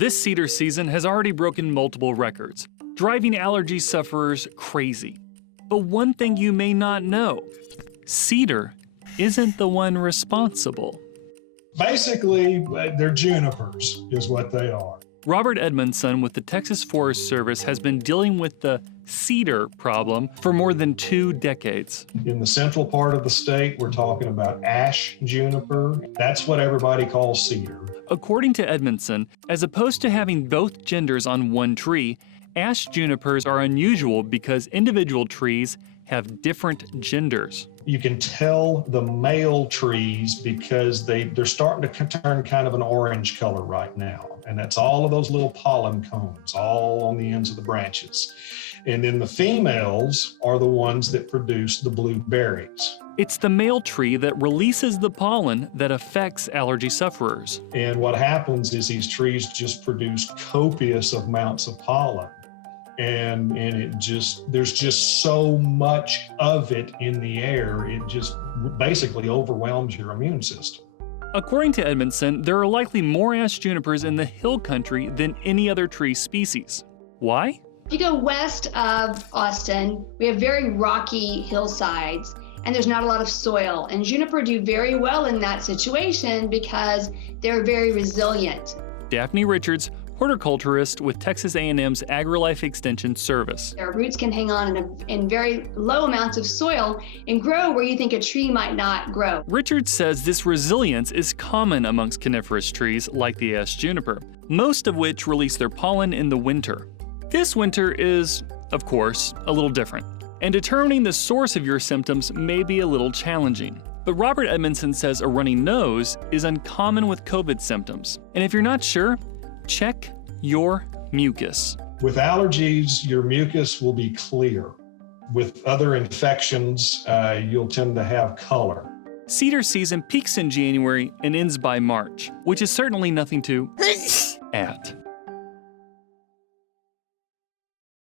This cedar season has already broken multiple records, driving allergy sufferers crazy. But one thing you may not know, cedar isn't the one responsible. Basically, they're junipers is what they are. Robert Edmondson with the Texas Forest Service has been dealing with the cedar problem for more than 2 decades. In the central part of the state, we're talking about Ash Juniper. That's what everybody calls cedar. According to Edmondson, as opposed to having both genders on one tree, Ash junipers are unusual because individual trees have different genders. You can tell the male trees because they're starting to turn kind of an orange color right now. And that's all of those little pollen cones all on the ends of the branches. And then the females are the ones that produce the blue berries. It's the male tree that releases the pollen that affects allergy sufferers. And what happens is these trees just produce copious amounts of pollen. And there's just so much of it in the air, it just basically overwhelms your immune system. According to Edmondson, there are likely more ash junipers in the hill country than any other tree species. Why? If you go west of Austin, we have very rocky hillsides, and there's not a lot of soil. And juniper do very well in that situation because they're very resilient. Daphne Richards, horticulturist with Texas A&M's AgriLife Extension Service. Their roots can hang on in very low amounts of soil and grow where you think a tree might not grow. Richards says this resilience is common amongst coniferous trees like the ash juniper, most of which release their pollen in the winter. This winter is, of course, a little different, and determining the source of your symptoms may be a little challenging. But Robert Edmondson says a runny nose is uncommon with COVID symptoms, and if you're not sure, check your mucus. With allergies, your mucus will be clear. With other infections, you'll tend to have color. Cedar season peaks in January and ends by March, which is certainly nothing to at.